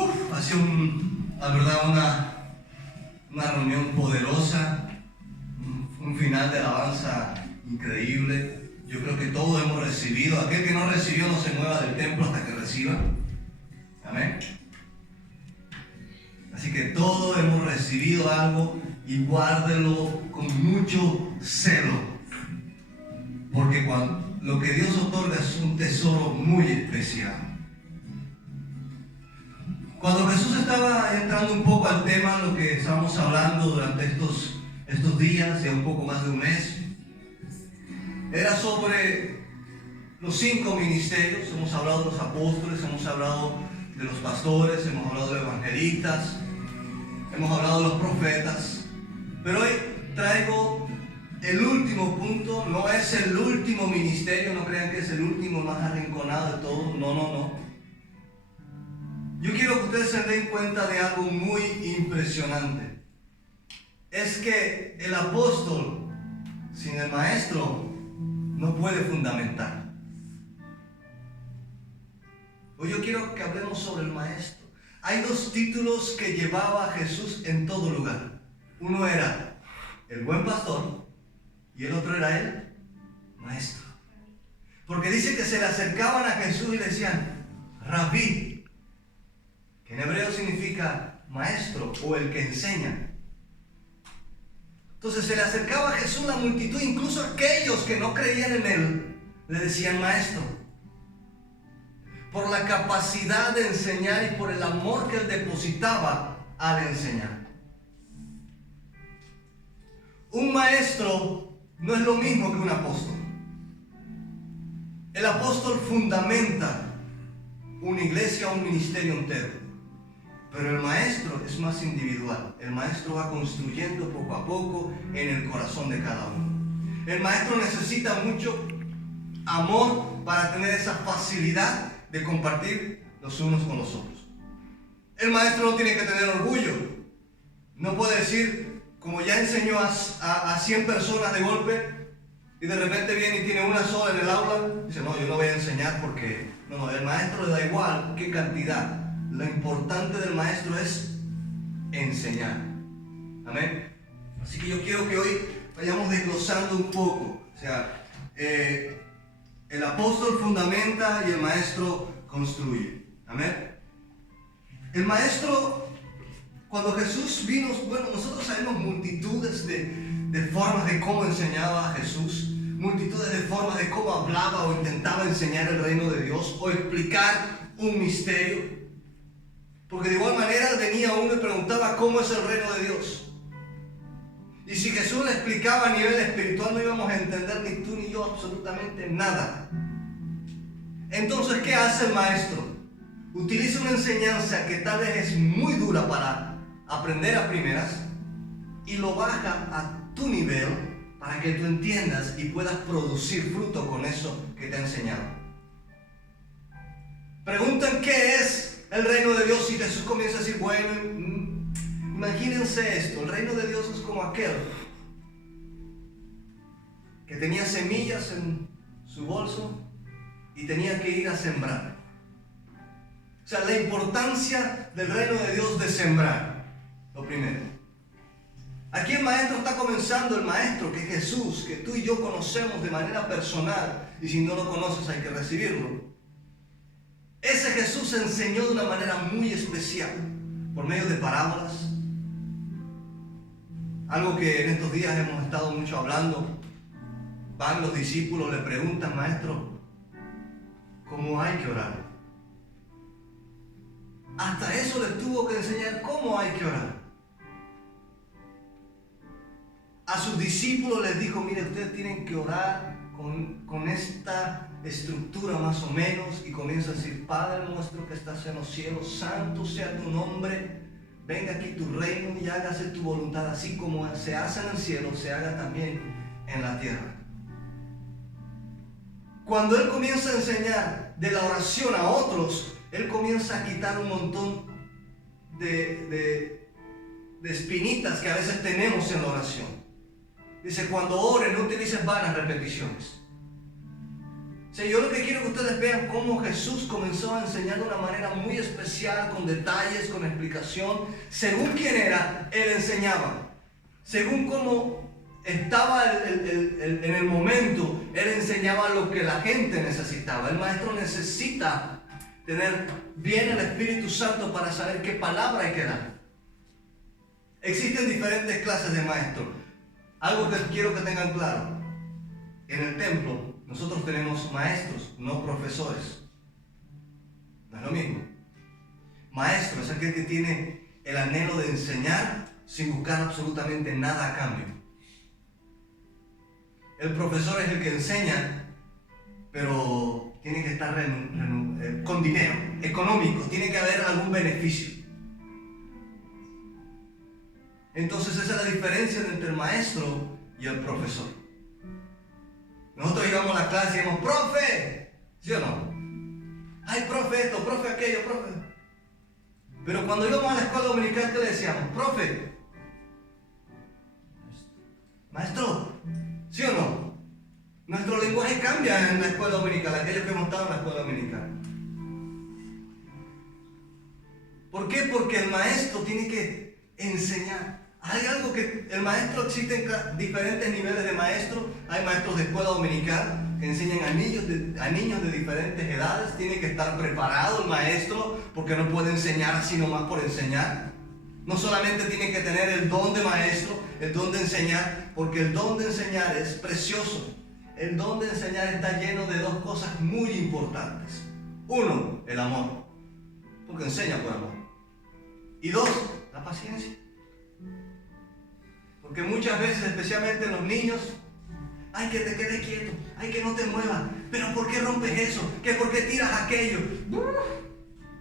Ha sido la verdad una reunión poderosa, un final de alabanza increíble. Yo creo que todos hemos recibido. Aquel que no recibió no se mueva del templo hasta que reciba. Amén. Así que todos hemos recibido algo y guárdelo con mucho celo, porque lo que Dios otorga es un tesoro muy especial. Cuando Jesús estaba entrando un poco al tema, lo que estábamos hablando durante estos días, ya un poco más de un mes, era sobre los 5 ministerios. Hemos hablado de los apóstoles, hemos hablado de los pastores, hemos hablado de evangelistas, hemos hablado de los profetas, pero hoy traigo el último punto. No es el último ministerio, no crean que es el último más arrinconado de todos, no. Yo quiero que ustedes se den cuenta de algo muy impresionante. Es que el apóstol sin el maestro no puede fundamentar. Hoy yo quiero que hablemos sobre el maestro. Hay 2 títulos que llevaba Jesús en todo lugar. Uno era el buen pastor y el otro era el maestro. Porque dice que se le acercaban a Jesús y le decían, Rabí, que en hebreo significa maestro o el que enseña. Entonces se le acercaba a Jesús la multitud, incluso aquellos que no creían en él, le decían maestro. Por la capacidad de enseñar y por el amor que él depositaba al enseñar. Un maestro no es lo mismo que un apóstol. El apóstol fundamenta una iglesia o un ministerio entero. Pero el maestro es más individual. El maestro va construyendo poco a poco en el corazón de cada uno. El maestro necesita mucho amor para tener esa facilidad de compartir los unos con los otros. El maestro no tiene que tener orgullo. No puede decir, como ya enseñó a 100 personas de golpe, y de repente viene y tiene una sola en el aula, dice, no, yo no voy a enseñar porque... No, el maestro le da igual qué cantidad. Lo importante del maestro es enseñar. Amén. Así que yo quiero que hoy vayamos desglosando un poco. O sea, el apóstol fundamenta y el maestro construye. Amén. El maestro, cuando Jesús vino, bueno, nosotros sabemos multitudes de formas de cómo enseñaba a Jesús, multitudes de formas de cómo hablaba o intentaba enseñar el reino de Dios o explicar un misterio. Porque de igual manera venía uno y preguntaba cómo es el reino de Dios. Y si Jesús le explicaba a nivel espiritual, no íbamos a entender ni tú ni yo absolutamente nada. Entonces, ¿qué hace el maestro? Utiliza una enseñanza que tal vez es muy dura para aprender a primeras y lo baja a tu nivel para que tú entiendas y puedas producir fruto con eso que te ha enseñado. Preguntan qué es el reino de Dios y Jesús comienza a decir, bueno, imagínense esto, el reino de Dios es como aquel que tenía semillas en su bolso y tenía que ir a sembrar. O sea, la importancia del reino de Dios de sembrar, lo primero. Aquí el maestro está comenzando, el maestro que es Jesús, que tú y yo conocemos de manera personal, y si no lo conoces hay que recibirlo. Ese Jesús enseñó de una manera muy especial, por medio de parábolas. Algo que en estos días hemos estado mucho hablando. Van los discípulos, le preguntan, maestro, ¿cómo hay que orar? Hasta eso les tuvo que enseñar cómo hay que orar. A sus discípulos les dijo, mire, ustedes tienen que orar con esta estructura más o menos, y comienza a decir, Padre nuestro que estás en los cielos, santo sea tu nombre, venga aquí tu reino y hágase tu voluntad, así como se hace en el cielo, se haga también en la tierra. Cuando él comienza a enseñar de la oración a otros, él comienza a quitar un montón de espinitas que a veces tenemos en la oración. Dice, cuando ores no utilices vanas repeticiones. sea, yo lo que quiero que ustedes vean cómo Jesús comenzó a enseñar de una manera muy especial, con detalles, con explicación. Según quién era, Él enseñaba. Según cómo estaba en el momento, Él enseñaba lo que la gente necesitaba. El maestro necesita tener bien el Espíritu Santo para saber qué palabra hay que dar. Existen diferentes clases de maestros. Algo que quiero que tengan claro. En el templo nosotros tenemos maestros, no profesores. No es lo mismo. Maestro es aquel que tiene el anhelo de enseñar sin buscar absolutamente nada a cambio. El profesor es el que enseña, pero tiene que estar con dinero, económico, tiene que haber algún beneficio. Entonces esa es la diferencia entre el maestro y el profesor. Nosotros llegamos a la clase y decimos, profe, ¿sí o no? Ay, profe esto, profe aquello, profe. Pero cuando íbamos a la escuela dominical, ¿qué le decíamos? Profe, maestro, ¿sí o no? Nuestro lenguaje cambia en la escuela dominical, aquellos que hemos estado en la escuela dominical. ¿Por qué? Porque el maestro tiene que enseñar. Hay algo que el maestro, existen diferentes niveles de maestro. Hay maestros de escuela dominical que enseñan a niños de diferentes edades. Tiene que estar preparado el maestro porque no puede enseñar así nomás por enseñar. No solamente tiene que tener el don de maestro, el don de enseñar, porque el don de enseñar es precioso. El don de enseñar está lleno de dos cosas muy importantes. Uno, el amor, porque enseña por amor. Y dos, la paciencia. Porque muchas veces, especialmente los niños, ay, que te quedes quieto, ay, que no te muevas, pero ¿por qué rompes eso? ¿Que por qué tiras aquello?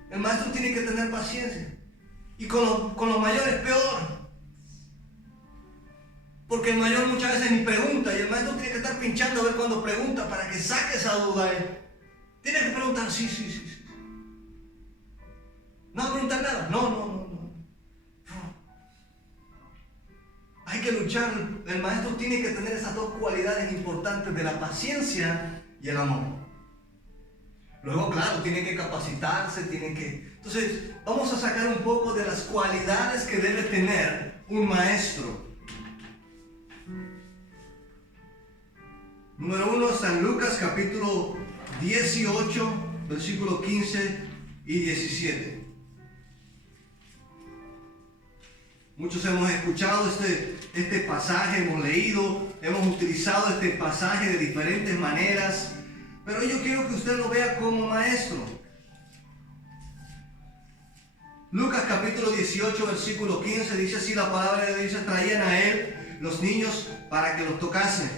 El maestro tiene que tener paciencia. Y con los mayores peor. Porque el mayor muchas veces ni pregunta y el maestro tiene que estar pinchando a ver cuando pregunta para que saque esa duda. Tiene que preguntar, sí. No va a preguntar nada, no. Hay que luchar. El maestro tiene que tener esas dos cualidades importantes de la paciencia y el amor. Luego, claro, tiene que capacitarse, Entonces, vamos a sacar un poco de las cualidades que debe tener un maestro. Número 1, San Lucas capítulo 18, versículos 15 y 17. Muchos hemos escuchado este pasaje, hemos leído, hemos utilizado este pasaje de diferentes maneras, pero yo quiero que usted lo vea como maestro. Lucas capítulo 18, versículo 15 dice así la palabra de Dios: traían a él los niños para que los tocasen,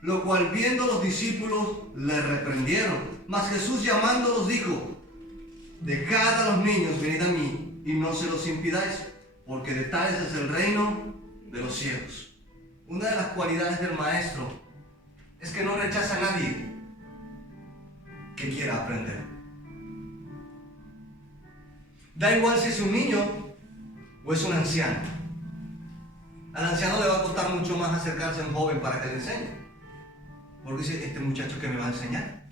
lo cual viendo los discípulos le reprendieron. Mas Jesús llamándolos dijo: dejad a los niños, venid a mí, y no se los impidáis, porque de tales es el reino de los cielos. Una de las cualidades del maestro es que no rechaza a nadie que quiera aprender. Da igual si es un niño o es un anciano. Al anciano le va a costar mucho más acercarse a un joven para que le enseñe, porque dice, este muchacho que me va a enseñar.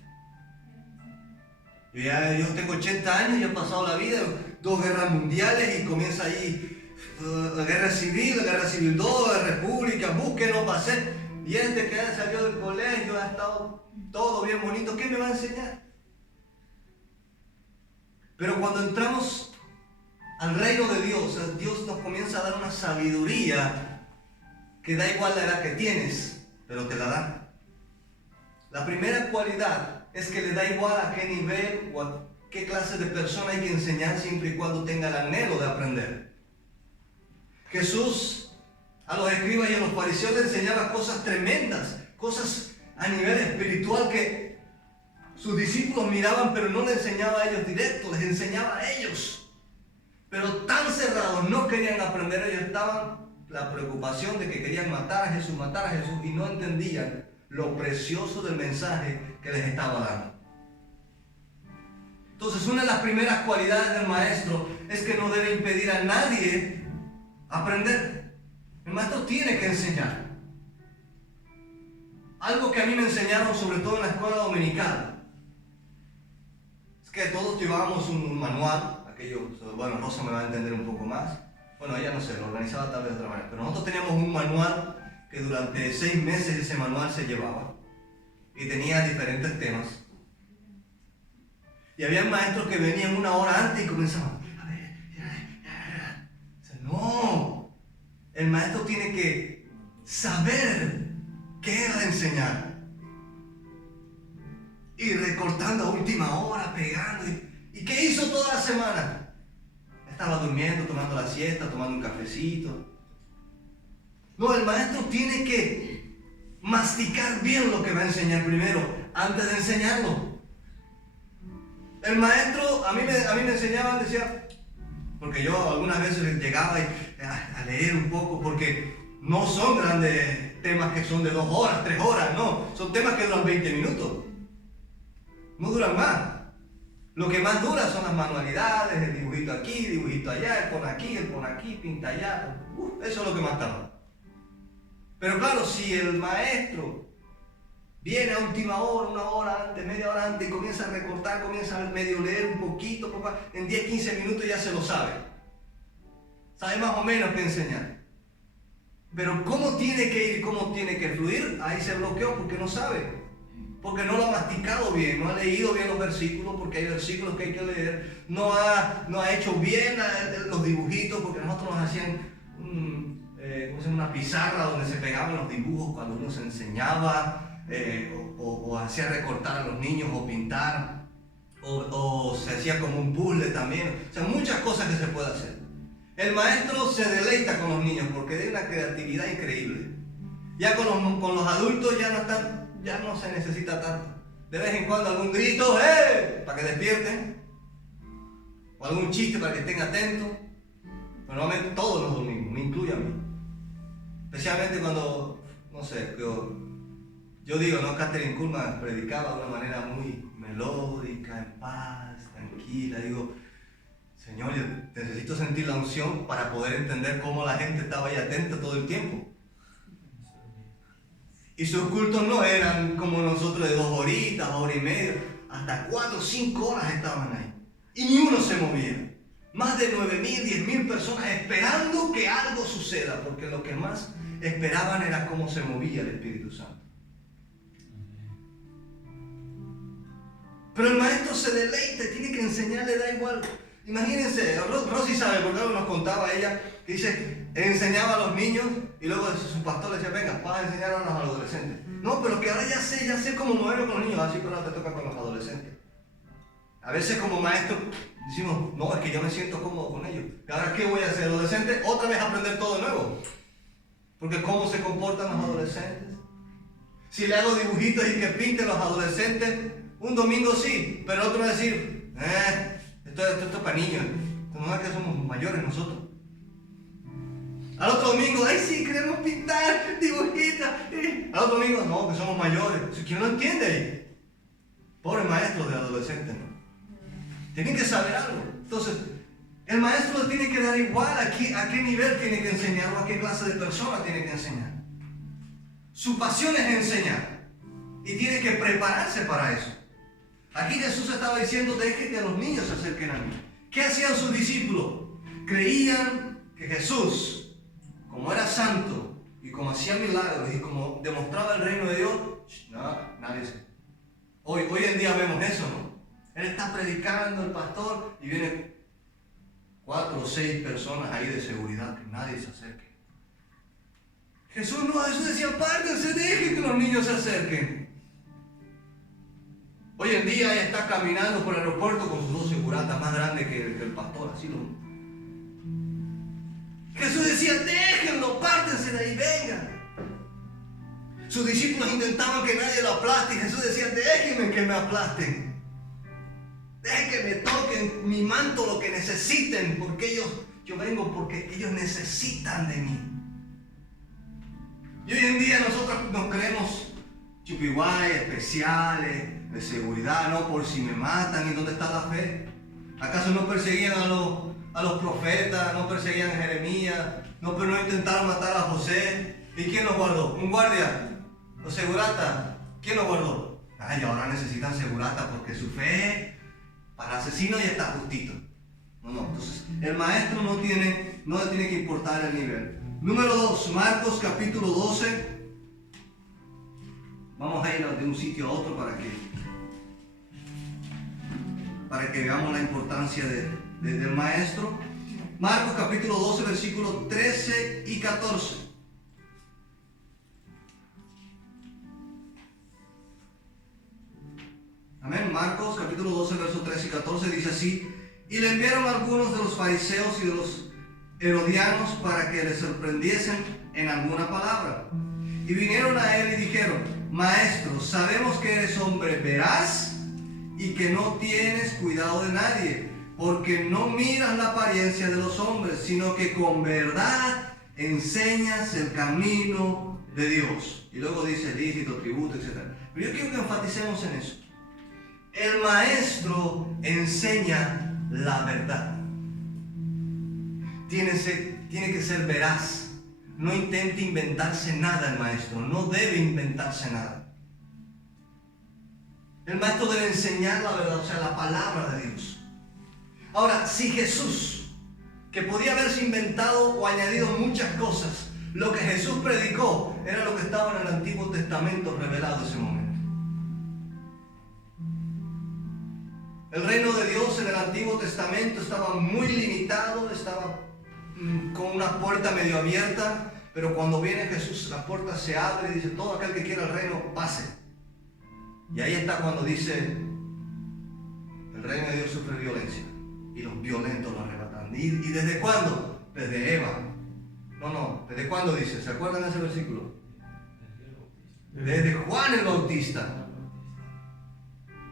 Yo tengo 80 años y he pasado la vida, 2 guerras mundiales, y comienza ahí la guerra civil 2, la república, búsquenos para hacer. Y este que salió del colegio, ha estado todo bien bonito, ¿qué me va a enseñar? Pero cuando entramos al reino de Dios, Dios nos comienza a dar una sabiduría que da igual la edad que tienes, pero te la da. La primera cualidad es que le da igual a qué nivel o a qué clase de persona hay que enseñar, siempre y cuando tenga el anhelo de aprender. Jesús a los escribas y a los fariseos les enseñaba cosas tremendas, cosas a nivel espiritual que sus discípulos miraban, pero no les enseñaba a ellos directo, les enseñaba a ellos. Pero tan cerrados, no querían aprender, ellos estaban la preocupación de que querían matar a Jesús, y no entendían lo precioso del mensaje que les estaba dando. Entonces, una de las primeras cualidades del maestro es que no debe impedir a nadie aprender. El maestro tiene que enseñar. Algo que a mí me enseñaron, sobre todo en la escuela dominical, Es que todos llevábamos un manual, aquello, bueno, Rosa me va a entender un poco más. Bueno, ella no sé, lo organizaba tal vez de otra manera, pero nosotros teníamos un manual que durante 6 meses ese manual se llevaba y tenía diferentes temas. Y había maestros que venían 1 hora antes y comenzaban, a ver, no, el maestro tiene que saber qué va a enseñar. Y recortando a última hora, pegando. ¿Y qué hizo toda la semana? Estaba durmiendo, tomando la siesta, tomando un cafecito. No, el maestro tiene que masticar bien lo que va a enseñar primero, antes de enseñarlo. El maestro, a mí me enseñaba, decía, porque yo algunas veces llegaba a leer un poco, porque no son grandes temas que son de 2 horas, 3 horas, no, son temas que duran 20 minutos. No duran más. Lo que más dura son las manualidades, el dibujito aquí, el dibujito allá, el pon aquí, pinta allá. Eso es lo que más tarda. Pero claro, si el maestro viene a última hora, 1 hora antes, media hora antes, y comienza a recortar, comienza a medio leer un poquito, en 10, 15 minutos ya se lo sabe. Sabe más o menos qué enseñar. Pero cómo tiene que ir, cómo tiene que fluir, ahí se bloqueó porque no sabe. Porque no lo ha masticado bien, no ha leído bien los versículos, porque hay versículos que hay que leer, no ha hecho bien los dibujitos, porque nosotros nos hacían una pizarra donde se pegaban los dibujos cuando uno se enseñaba, o hacía recortar a los niños o pintar, o se hacía como un puzzle también, o sea, muchas cosas que se puede hacer. El maestro se deleita con los niños porque tiene una creatividad increíble. Ya con los adultos ya no se necesita tanto. De vez en cuando algún grito, para que despierten, o algún chiste para que estén atentos. Normalmente todos los domingos, me incluye a mí. Especialmente cuando, no sé, yo digo, ¿no? Catherine Kuhlman predicaba de una manera muy melódica, en paz, tranquila. Digo, Señor, yo necesito sentir la unción para poder entender cómo la gente estaba ahí atenta todo el tiempo. Y sus cultos no eran como nosotros de 2 horitas, 1 hora y media, hasta 4 o 5 horas estaban ahí. Y ni uno se movía. Más de 9,000, 10,000 personas esperando que algo suceda, porque lo que más esperaban era cómo se movía el Espíritu Santo. Pero el maestro se deleita, tiene que enseñarle, da igual. Imagínense, Rosy sabe, porque algo nos contaba ella, que dice, enseñaba a los niños y luego su pastor le decía, venga, vas a enseñar a los adolescentes. No, pero que ahora ya sé cómo moverme con los niños, así pero ahora te toca con los adolescentes. A veces como maestro decimos, no, es que yo me siento cómodo con ellos. ¿Y ahora qué voy a hacer? ¿Adolescente? Otra vez aprender todo de nuevo. Porque cómo se comportan los adolescentes. Si le hago dibujitos y que pinten los adolescentes, un domingo sí, pero otro va a decir, esto es para niños, no es que somos mayores nosotros. Al otro domingo, ay sí, queremos pintar dibujitos. Al otro domingo, no, que somos mayores. ¿Quién no entiende? Pobre maestro de adolescentes, ¿no? Tienen que saber algo. Entonces, el maestro le tiene que dar igual a qué nivel tiene que enseñar o a qué clase de persona tiene que enseñar. Su pasión es enseñar y tiene que prepararse para eso. Aquí Jesús estaba diciendo, dejen que a los niños se acerquen a mí. ¿Qué hacían sus discípulos? Creían que Jesús, como era santo y como hacía milagros y como demostraba el reino de Dios, nadie se... Hoy en día vemos eso, ¿no? Él está predicando, el pastor, y vienen 4 o 6 personas ahí de seguridad, que nadie se acerque. Jesús decía, apártense, dejen que los niños se acerquen. Hoy en día ella está caminando por el aeropuerto con sus 2 seguratas más grandes que el pastor, así lo... Jesús decía, déjenlo, pártense de ahí, vengan. Sus discípulos intentaban que nadie lo aplaste y Jesús decía, déjenme que me aplasten. Dejen que me toquen mi manto lo que necesiten, porque yo vengo porque ellos necesitan de mí. Y hoy en día nosotros nos creemos chupiguay, especiales, de seguridad, ¿no? Por si me matan, ¿y dónde está la fe? ¿Acaso no perseguían a los profetas, no perseguían a Jeremías, pero no intentaron matar a José? ¿Y quién los guardó? ¿Un guardia? ¿Los seguratas? ¿Quién los guardó? Ay, ahora necesitan segurata porque su fe Para asesino ya está justito. No. Entonces, el maestro no le tiene que importar el nivel. Número 2, Marcos capítulo 12. Vamos a ir de un sitio a otro para que veamos la importancia del maestro. Marcos capítulo 12, versículos 13 y 14. Amén. Marcos capítulo 12, versos 13 y 14 dice así: y le enviaron algunos de los fariseos y de los herodianos para que le sorprendiesen en alguna palabra. Y vinieron a él y dijeron: Maestro, sabemos que eres hombre veraz y que no tienes cuidado de nadie, porque no miras la apariencia de los hombres, sino que con verdad enseñas el camino de Dios. Y luego dice lícito, tributo, etc. Pero yo quiero que enfaticemos en eso. El maestro enseña la verdad. Tiene que ser veraz. No intente inventarse nada el maestro. No debe inventarse nada. El maestro debe enseñar la verdad, o sea, la palabra de Dios. Ahora, si Jesús, que podía haberse inventado o añadido muchas cosas, lo que Jesús predicó era lo que estaba en el Antiguo Testamento revelado en ese momento. El reino de Dios en el Antiguo Testamento estaba muy limitado, estaba con una puerta medio abierta, pero cuando viene Jesús la puerta se abre y dice: todo aquel que quiera el reino, pase. Y ahí está cuando dice: el reino de Dios sufre violencia y los violentos lo arrebatan. ¿Y desde cuándo? Desde Eva. No, ¿desde cuándo dice? ¿Se acuerdan de ese versículo? Desde Juan el Bautista.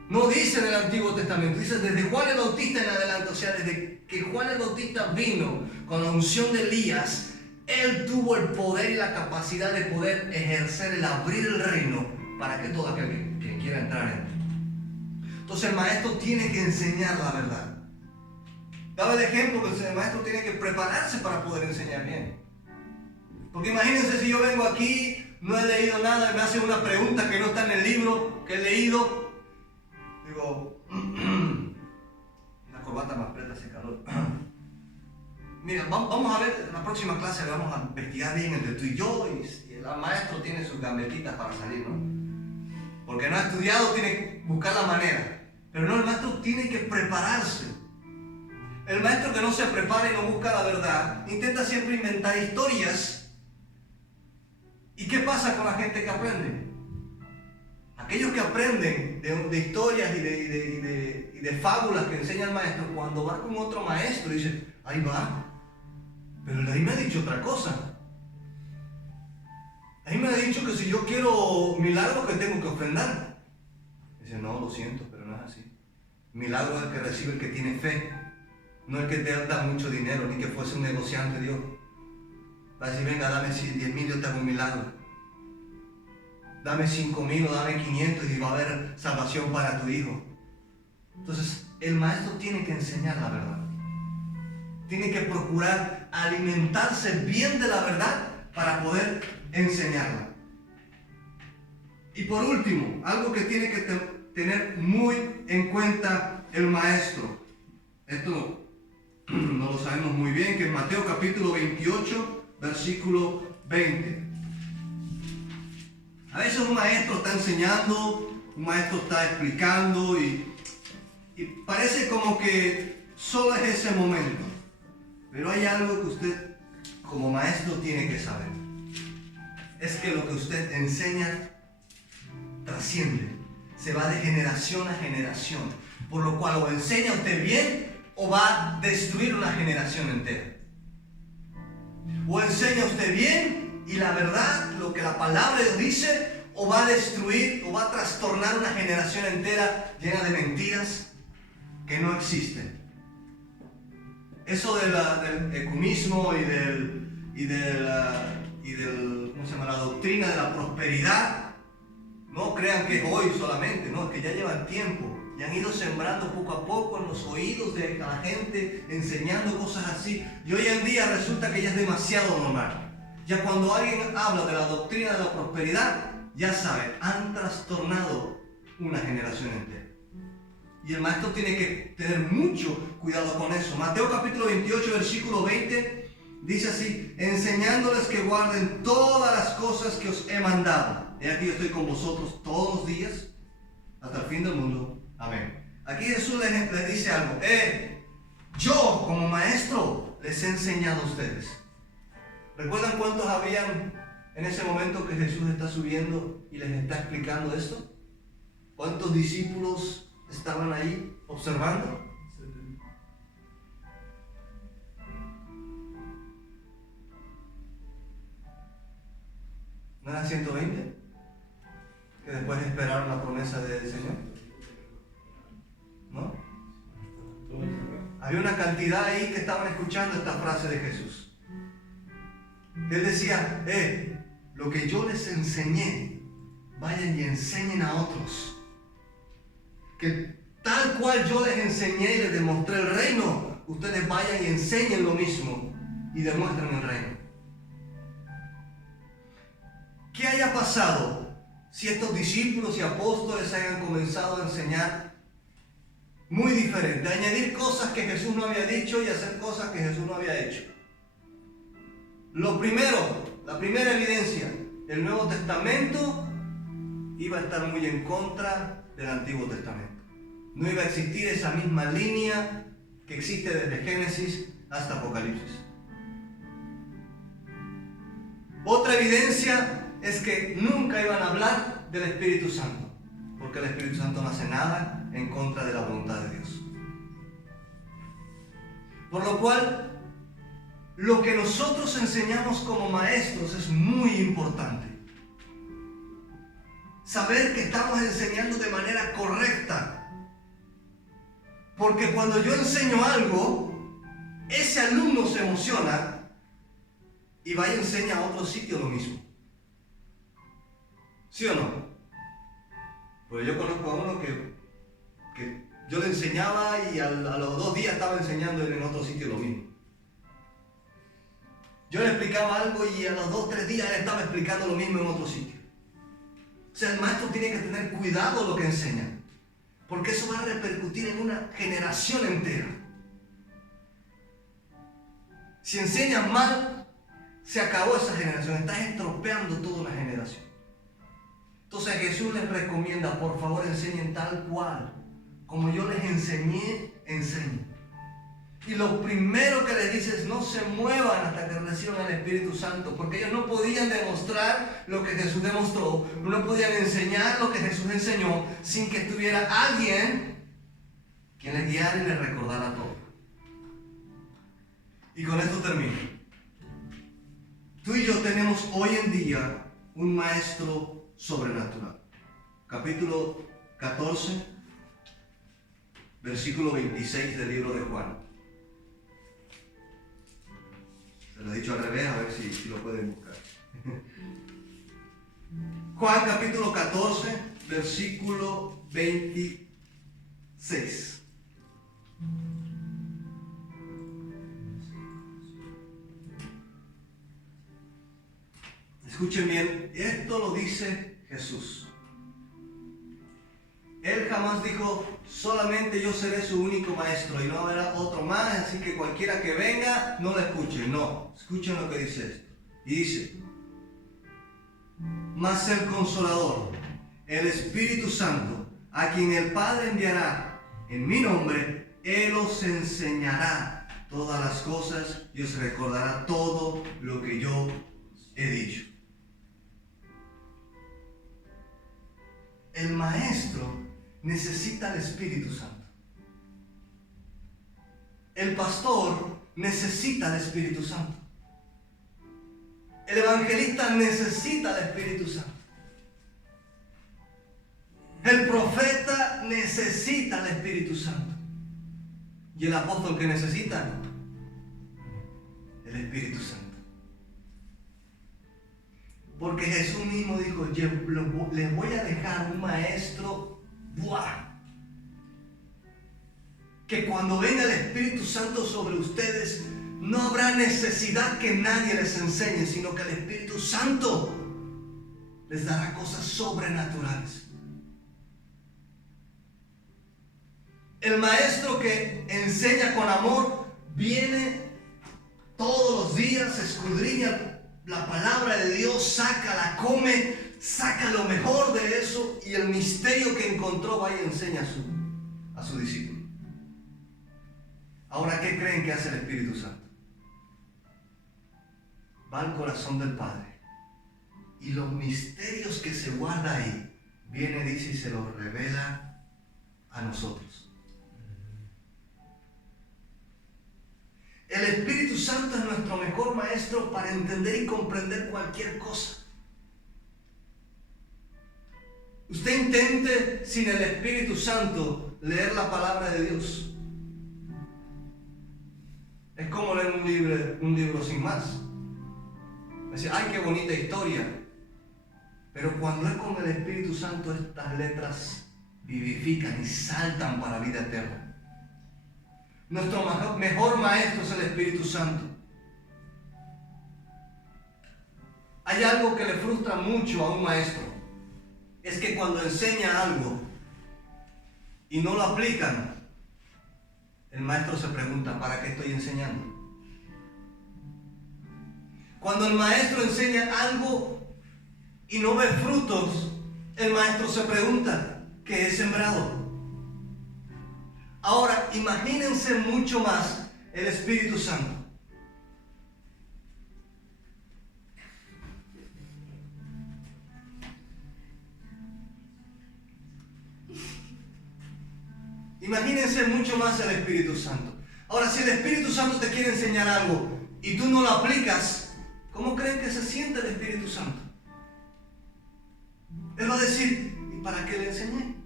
No dice en el Antiguo Testamento, dice desde Juan el Bautista en adelante. O sea, desde que Juan el Bautista vino con la unción de Elías, él tuvo el poder y la capacidad de poder ejercer el abrir el reino para que todo aquel que quiera entrar entre. Entonces el maestro tiene que enseñar la verdad. Daba el ejemplo que el maestro tiene que prepararse para poder enseñar bien. Porque imagínense si yo vengo aquí, no he leído nada, me hacen una pregunta que no está en el libro que he leído. Digo, la corbata me aprieta, hace calor. Mira, vamos a ver, en la próxima clase vamos a investigar bien entre tú y yo, y el maestro tiene sus gambetitas para salir, ¿no? Porque no ha estudiado, tiene que buscar la manera. Pero no, el maestro tiene que prepararse. El maestro que no se prepara y no busca la verdad, intenta siempre inventar historias. ¿Y qué pasa con la gente que aprende? Aquellos que aprenden de historias y de fábulas que enseña el maestro, cuando va con otro maestro, dice: ahí va, pero ahí me ha dicho otra cosa. Ahí me ha dicho que si yo quiero milagro, que tengo que ofrendar. Dice: no, lo siento, pero no es así. Milagro es el que recibe el que tiene fe, no el que te da mucho dinero, ni que fuese un negociante Dios. Va a decir: venga, dame 10,000, yo te hago un milagro. Dame 5,000 o dame 500 y va a haber salvación para tu hijo. Entonces, el maestro tiene que enseñar la verdad. Tiene que procurar alimentarse bien de la verdad para poder enseñarla. Y por último, algo que tiene que tener muy en cuenta el maestro. Esto no lo sabemos muy bien, que en Mateo capítulo 28, versículo 20. A veces un maestro está enseñando, un maestro está explicando y parece como que solo es ese momento. Pero hay algo que usted como maestro tiene que saber. Es que lo que usted enseña trasciende, se va de generación a generación. Por lo cual o enseña usted bien o va a destruir una generación entera. O enseña usted bien y la verdad, lo que la palabra de Dios dice, o va a destruir o va a trastornar una generación entera llena de mentiras que no existen. Eso del ecumenismo y del ¿cómo se llama? La doctrina de la prosperidad, no crean que es hoy solamente, no, es que ya llevan tiempo y han ido sembrando poco a poco en los oídos de la gente, enseñando cosas así, y hoy en día resulta que ya es demasiado normal. Ya cuando alguien habla de la doctrina de la prosperidad, ya sabe, han trastornado una generación entera. Y el maestro tiene que tener mucho cuidado con eso. Mateo capítulo 28, versículo 20, dice así: enseñándoles que guarden todas las cosas que os he mandado. He aquí yo estoy con vosotros todos los días, hasta el fin del mundo. Amén. Aquí Jesús les dice algo. Yo como maestro les he enseñado a ustedes. ¿Recuerdan cuántos habían en ese momento que Jesús está subiendo y les está explicando esto? ¿Cuántos discípulos estaban ahí observando? ¿No eran 120? Que después esperaron la promesa del Señor. ¿No? Había una cantidad ahí que estaban escuchando esta frase de Jesús. Él decía, lo que yo les enseñé, vayan y enseñen a otros. Que tal cual yo les enseñé y les demostré el reino, ustedes vayan y enseñen lo mismo y demuestren el reino. ¿Qué haya pasado si estos discípulos y apóstoles hayan comenzado a enseñar muy diferente, a añadir cosas que Jesús no había dicho y hacer cosas que Jesús no había hecho? Lo primero, la primera evidencia, el Nuevo Testamento iba a estar muy en contra del Antiguo Testamento. No iba a existir esa misma línea que existe desde Génesis hasta Apocalipsis. Otra evidencia es que nunca iban a hablar del Espíritu Santo, porque el Espíritu Santo no hace nada en contra de la voluntad de Dios. Por lo cual, lo que nosotros enseñamos como maestros es muy importante. Saber que estamos enseñando de manera correcta. Porque cuando yo enseño algo, ese alumno se emociona y va y enseña a otro sitio lo mismo. ¿Sí o no? Pues yo conozco a uno que yo le enseñaba y a los 2 días estaba enseñando en otro sitio lo mismo. Yo le explicaba algo y a los 2 o 3 días él estaba explicando lo mismo en otro sitio. O sea, el maestro tiene que tener cuidado lo que enseña, porque eso va a repercutir en una generación entera. Si enseñan mal, se acabó esa generación, estás estropeando toda una generación. Entonces Jesús les recomienda, por favor enseñen tal cual, como yo les enseñé, enseñen. Y lo primero que les dice es no se muevan hasta que reciban el Espíritu Santo, porque ellos no podían demostrar lo que Jesús demostró, no podían enseñar lo que Jesús enseñó sin que estuviera alguien quien les guiara y les recordara todo. Y con esto termino. Tú y yo tenemos hoy en día un maestro sobrenatural. Capítulo 14, versículo 26 del libro de Juan. Se lo he dicho al revés, a ver si lo pueden buscar. Juan capítulo 14, versículo 26. Escuchen bien, esto lo dice Jesús. Él jamás dijo, solamente yo seré su único maestro y no habrá otro más, así que cualquiera que venga, no lo escuche. No, escuchen lo que dice esto. Y dice, mas el Consolador, el Espíritu Santo, a quien el Padre enviará en mi nombre, Él os enseñará todas las cosas y os recordará todo lo que yo he dicho. El maestro necesita el Espíritu Santo. El pastor necesita el Espíritu Santo. El evangelista necesita el Espíritu Santo. El profeta necesita el Espíritu Santo. ¿Y el apóstol qué necesita? El Espíritu Santo. Porque Jesús mismo dijo, les voy a dejar un maestro, que cuando venga el Espíritu Santo sobre ustedes, no habrá necesidad que nadie les enseñe, sino que el Espíritu Santo les dará cosas sobrenaturales. El maestro que enseña con amor viene todos los días, escudriña la palabra de Dios, saca, la come, saca lo mejor de eso y el misterio que encontró va y enseña a su discípulo. Ahora, ¿qué creen que hace el Espíritu Santo? Va al corazón del Padre y los misterios que se guarda ahí, viene, dice, y se los revela a nosotros. El Espíritu Santo es nuestro mejor maestro para entender y comprender cualquier cosa. Usted intente sin el Espíritu Santo leer la palabra de Dios. Es como leer un libro sin más. Dice, ay, qué bonita historia. Pero cuando es con el Espíritu Santo, estas letras vivifican y saltan para vida eterna. Nuestro mejor maestro es el Espíritu Santo. Hay algo que le frustra mucho a un maestro. Es que cuando enseña algo y no lo aplican, el maestro se pregunta, ¿para qué estoy enseñando? Cuando el maestro enseña algo y no ve frutos, el maestro se pregunta, ¿qué he sembrado? Ahora, imagínense mucho más el Espíritu Santo. Imagínense mucho más el Espíritu Santo. Ahora, si el Espíritu Santo te quiere enseñar algo y tú no lo aplicas, ¿cómo creen que se siente el Espíritu Santo? Él va a decir, ¿y para qué le enseñé?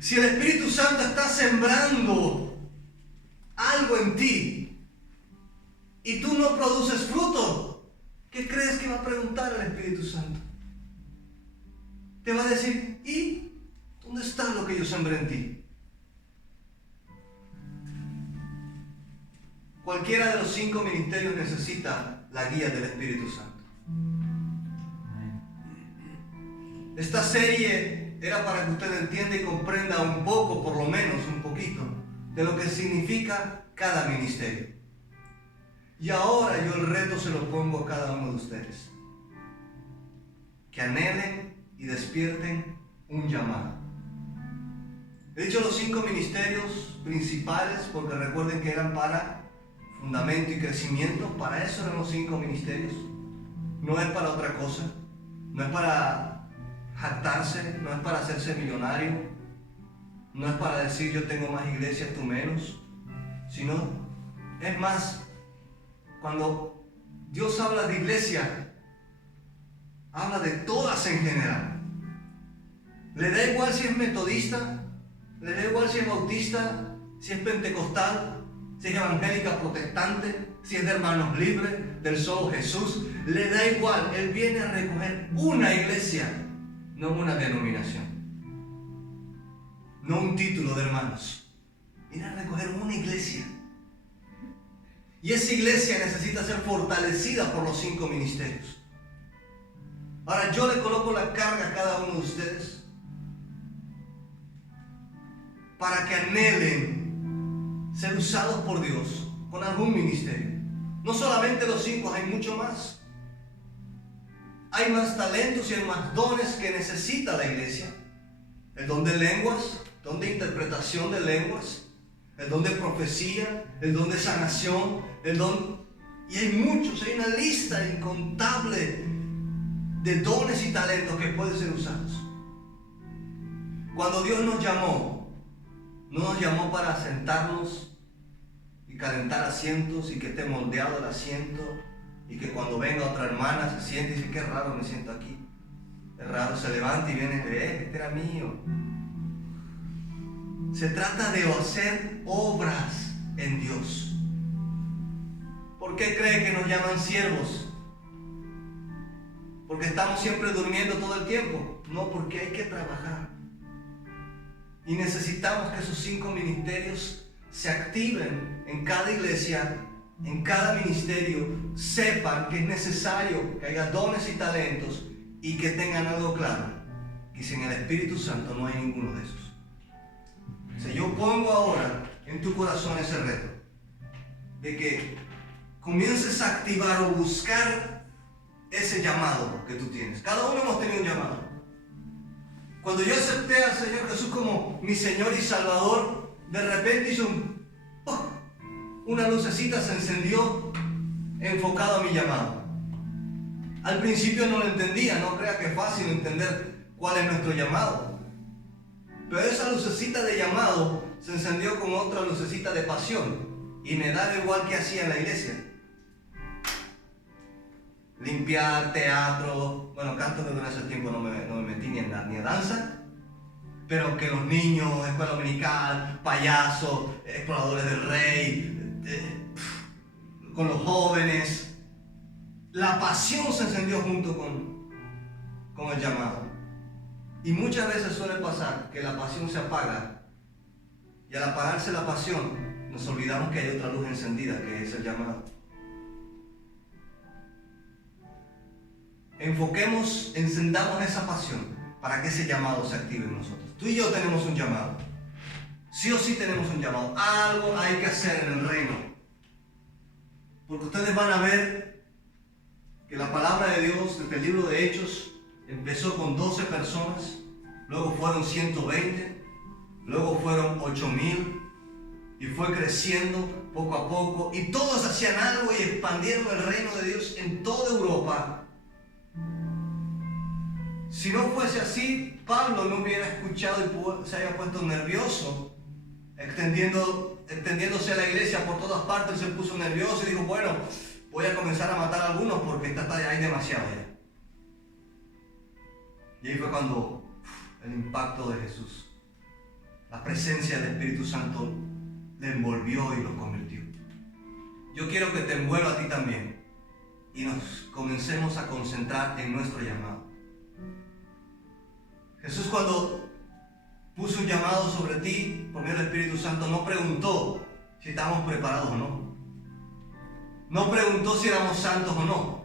Si el Espíritu Santo está sembrando algo en ti y tú no produces fruto, ¿qué crees que va a preguntar el Espíritu Santo? Te va a decir, ¿y dónde está lo que yo sembré en ti? Cualquiera de los 5 ministerios necesita la guía del Espíritu Santo. Esta serie era para que usted entienda y comprenda un poco, por lo menos un poquito, de lo que significa cada ministerio. Y ahora yo el reto se lo pongo a cada uno de ustedes. Que anhelen y despierten un llamado. He dicho los 5 ministerios principales porque recuerden que eran para fundamento y crecimiento. Para eso eran los 5 ministerios. No es para otra cosa. No es para jactarse, no es para hacerse millonario, no es para decir yo tengo más iglesias, tú menos, sino, es más, cuando Dios habla de iglesia, habla de todas en general. Le da igual si es metodista, le da igual si es bautista, si es pentecostal, si es evangélica protestante, si es de hermanos libres, del solo Jesús, le da igual. Él viene a recoger una iglesia, no una denominación, no un título de hermanos. Viene a recoger una iglesia. Y esa iglesia necesita ser fortalecida por los 5 ministerios. Ahora yo le coloco la carga a cada uno de ustedes para que anhelen ser usados por Dios con algún ministerio. No solamente los 5, hay mucho más. Hay más talentos y hay más dones que necesita la iglesia. El don de lenguas, el don de interpretación de lenguas, el don de profecía, el don de sanación, el don... Y hay muchos, hay una lista incontable de dones y talentos que pueden ser usados. Cuando Dios nos llamó, no nos llamó para sentarnos y calentar asientos y que esté moldeado el asiento y que cuando venga otra hermana se siente y dice, qué raro me siento aquí. Es raro, se levanta y viene, este era mío. Se trata de hacer obras en Dios. ¿Por qué cree que nos llaman siervos? ¿Porque estamos siempre durmiendo todo el tiempo? No, porque hay que trabajar. Y necesitamos que esos 5 ministerios se activen en cada iglesia, en cada ministerio, sepan que es necesario que haya dones y talentos y que tengan algo claro, que sin el Espíritu Santo no hay ninguno de esos. O sea, yo pongo ahora en tu corazón ese reto de que comiences a activar o buscar ese llamado que tú tienes. Cada uno hemos tenido un llamado. Cuando yo acepté al Señor Jesús como mi Señor y Salvador, de repente hizo una lucecita se encendió enfocado a mi llamado. Al principio no lo entendía, no crea que es fácil entender cuál es nuestro llamado. Pero esa lucecita de llamado se encendió con otra lucecita de pasión y me daba igual que hacía en la iglesia. Limpiar, teatro, bueno, canto que en ese tiempo no me metí ni a danza, pero que los niños, escuela dominical, payasos, exploradores del rey, con los jóvenes, la pasión se encendió junto con el llamado. Y muchas veces suele pasar que la pasión se apaga y al apagarse la pasión nos olvidamos que hay otra luz encendida que es el llamado. Enfoquemos, encendamos esa pasión para que ese llamado se active en nosotros. Tú y yo tenemos un llamado. Sí o sí tenemos un llamado. Algo hay que hacer en el reino. Porque ustedes van a ver que la palabra de Dios, desde el libro de Hechos, empezó con 12 personas, luego fueron 120, luego fueron 8,000 y fue creciendo poco a poco y todos hacían algo y expandieron el reino de Dios en toda Europa. Si no fuese así, Pablo no hubiera escuchado y se haya puesto nervioso, extendiéndose a la iglesia por todas partes. Él se puso nervioso y dijo, bueno, voy a comenzar a matar a algunos porque hay demasiado ya. Y ahí fue cuando el impacto de Jesús, la presencia del Espíritu Santo le envolvió y lo convirtió. Yo quiero que te envuelva a ti también y nos comencemos a concentrar en nuestro llamado. Jesús, cuando puso un llamado sobre ti por medio del Espíritu Santo, no preguntó si estábamos preparados o no. No preguntó si éramos santos o no.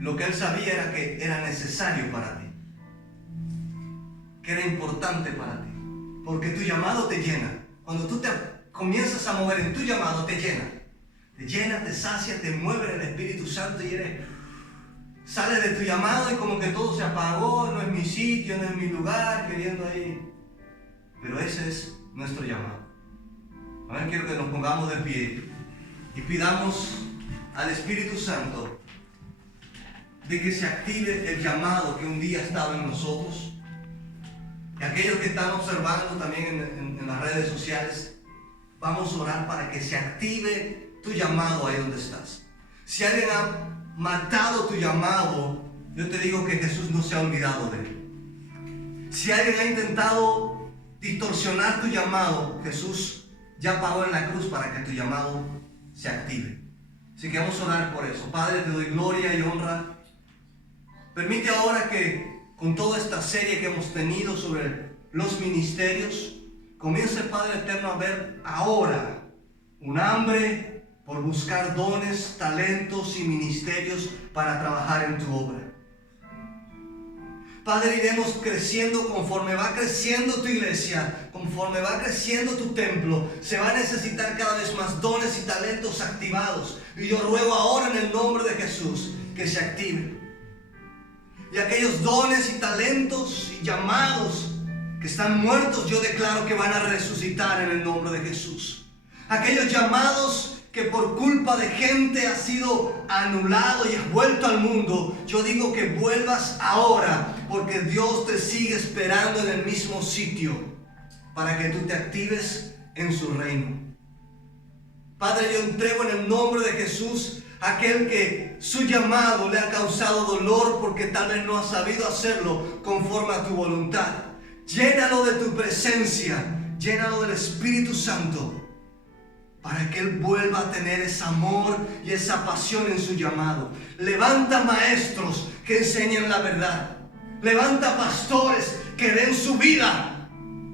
Lo que Él sabía era que era necesario para ti, que era importante para ti, porque tu llamado te llena. Cuando tú te comienzas a mover en tu llamado, te llena, te sacia, te mueve en el Espíritu Santo y sales de tu llamado y como que todo se apagó, no es mi sitio, no es mi lugar, queriendo ahí. Pero ese es nuestro llamado. A ver, quiero que nos pongamos de pie y pidamos al Espíritu Santo de que se active el llamado que un día estaba en nosotros. Y aquellos que están observando también en las redes sociales, vamos a orar para que se active tu llamado ahí donde estás. Si alguien ha matado tu llamado, yo te digo que Jesús no se ha olvidado de él. Si alguien ha intentado distorsionar tu llamado, Jesús ya pagó en la cruz para que tu llamado se active. Así que vamos a orar por eso. Padre, te doy gloria y honra. Permite ahora que con toda esta serie que hemos tenido sobre los ministerios, comience, Padre eterno, a ver ahora un hambre por buscar dones, talentos y ministerios para trabajar en tu obra. Padre, iremos creciendo conforme va creciendo tu iglesia, conforme va creciendo tu templo. Se va a necesitar cada vez más dones y talentos activados. Y yo ruego ahora en el nombre de Jesús que se activen. Y aquellos dones y talentos y llamados que están muertos, yo declaro que van a resucitar en el nombre de Jesús. Aquellos llamados que por culpa de gente ha sido anulado y has vuelto al mundo, yo digo que vuelvas ahora, porque Dios te sigue esperando en el mismo sitio para que tú te actives en su reino. Padre, yo entrego en el nombre de Jesús aquel que su llamado le ha causado dolor porque tal vez no ha sabido hacerlo conforme a tu voluntad. Llénalo de tu presencia, llénalo del Espíritu Santo, para que Él vuelva a tener ese amor y esa pasión en su llamado. Levanta maestros que enseñen la verdad. Levanta pastores que den su vida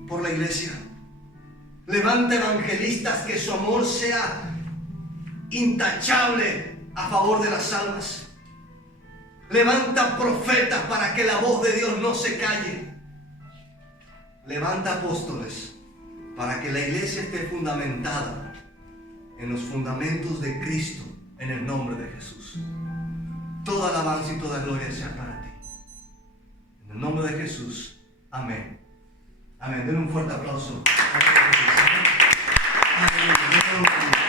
por la iglesia. Levanta evangelistas que su amor sea intachable a favor de las almas. Levanta profetas para que la voz de Dios no se calle. levanta apóstoles para que la iglesia esté fundamentada en los fundamentos de Cristo, en el nombre de Jesús. Toda alabanza y toda gloria sea para ti. En el nombre de Jesús. Amén. Amén. Den un fuerte aplauso. Amén.